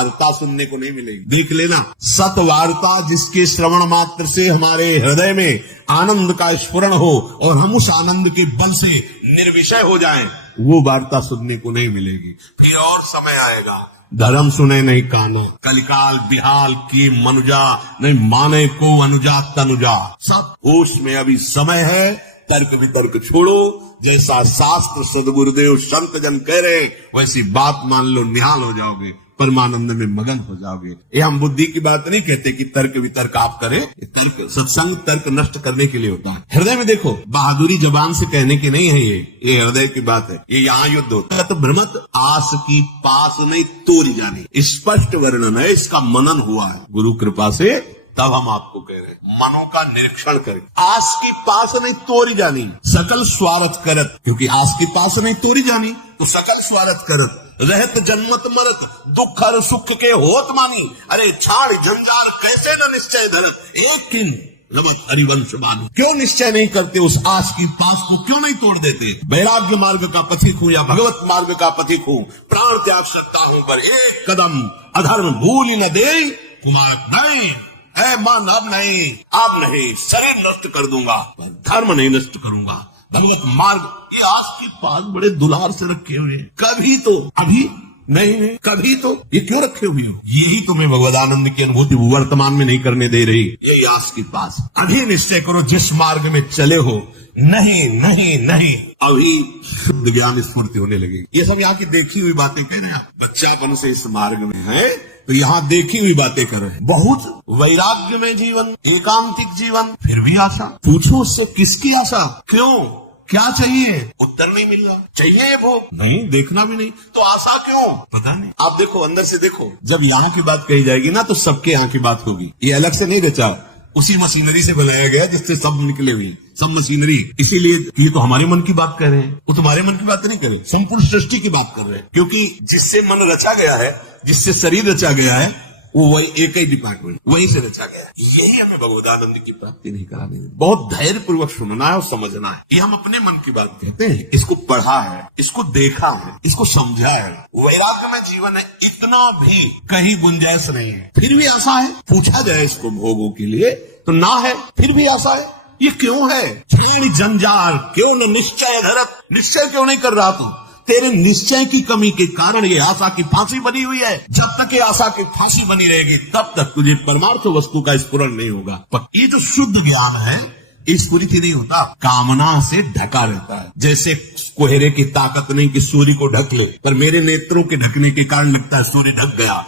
वार्ता सुनने को नहीं मिलेगी। देख लेना, सत वार्ता जिसके श्रवण मात्र से हमारे हृदय में आनंद का स्फुरण हो और हम उस आनंद के बल से निर्विषय हो जाएं, वो वार्ता सुनने को नहीं मिलेगी। फिर और समय आएगा, धर्म सुने नहीं काना, कलिकाल बिहाल की मनुजा, नहीं माने को अनुजा तनुजा। सब होश में अभी समय है, तर्क वितर्क छोड़ो, जैसा शास्त्र सदगुरुदेव संत जन कह रहे वैसी बात मान लो, निहाल हो जाओगे, परमानंद में मगन हो जाओगे। ये हम बुद्धि की बात नहीं कहते कि तर्क वितर्क आप करें, तर्क सत्संग तर्क नष्ट करने के लिए होता है। हृदय में देखो, बहादुरी जबान से कहने की नहीं है, ये हृदय की बात है। ये यहाँ युद्ध होता है। तो भ्रमत आस की पास नहीं तोरी जानी, स्पष्ट वर्णन है, इसका मनन हुआ है गुरु कृपा से, तब हम आपको कह रहे हैं मनों का निरीक्षण करें। आस की पास नहीं तोरी जानी, सकल स्वार्थ करत, क्योंकि आस की पास नहीं तोरी जानी तो सकल स्वार्थ करत, रहत जन्मत मरत, दुख और सुख के होत मानी, अरे छाड़ झंझार कैसे न निश्चय धरत, एक किन रमत हरिवंश बानी। क्यों निश्चय नहीं करते, उस आस की पास को क्यों नहीं तोड़ देते? वैराग्य मार्ग का पथिक हूं या भगवत मार्ग का पथिक हूं, प्राण त्याग सकता हूं पर एक कदम अधर्म भूल न दे कुमार नहीं, ऐ मन अब नहीं, शरीर नष्ट कर दूंगा पर धर्म नहीं नष्ट करूंगा। भगवत मार्ग ये आस के पास बड़े दुलार से रखे हुए हैं, कभी तो अभी नहीं, कभी तो ये क्यों रखे हुए हो? यही तुम्हें भगवदानंद की अनुभूति वर्तमान में नहीं करने दे रही। ये आस के पास अभी निश्चय करो, जिस मार्ग में चले हो, नहीं नहीं नहीं, अभी शुद्ध ज्ञान स्फूर्ति होने लगेगी। ये सब यहाँ की देखी हुई बातें कह रहे हैं। बच्चापन से इस मार्ग में है तो यहाँ देखी हुई बातें कर रहे हैं। बहुत वैराग्य में जीवन, एकांतिक जीवन, फिर भी आशा। पूछो उससे किसकी आशा, क्यों, क्या चाहिए? उत्तर नहीं मिल रहा। चाहिए वो नहीं, देखना भी नहीं, तो आशा क्यों? पता नहीं। आप देखो, अंदर से देखो, जब यहाँ की बात कही जाएगी ना तो सबके यहाँ की बात होगी। ये अलग से नहीं रचा, उसी मशीनरी से बनाया गया जिससे सब निकले हुए, सब मशीनरी। इसीलिए ये तो हमारे मन की बात कर रहे हैं, वो तुम्हारे मन की बात नहीं कर रहे, संपूर्ण सृष्टि की बात कर रहे हैं। क्योंकि जिससे मन रचा गया है, जिससे शरीर रचा गया है, वो वही एक ही डिपार्टमेंट, वहीं से रचा गया है। यही हमें भगवदानंद की प्राप्ति नहीं करानी है। बहुत धैर्य पूर्वक सुनना है और समझना है। ये हम अपने मन की बात कहते हैं, इसको पढ़ा है, इसको देखा है, इसको समझा है। वैराग्य में जीवन है, इतना भी कहीं गुंजाइश नहीं है, फिर भी आशा है। पूछा जाए इसको भोगों के लिए तो ना है, फिर भी आशा है। ये क्यों है? छेड़ जंजाल क्यों न निश्चय धरत, निश्चय क्यों नहीं कर रहा तू? तेरे निश्चय की कमी के कारण ये आशा की फांसी बनी हुई है। जब तक ये आशा की फांसी बनी रहेगी तब तक तुझे परमार्थ वस्तु का स्फुरण नहीं होगा। पर ये जो शुद्ध ज्ञान है, स्फुरित नहीं होता, कामना से ढका रहता है। जैसे कोहरे की ताकत नहीं कि सूर्य को ढक ले, पर मेरे नेत्रों के ढकने के कारण लगता है सूर्य ढक गया।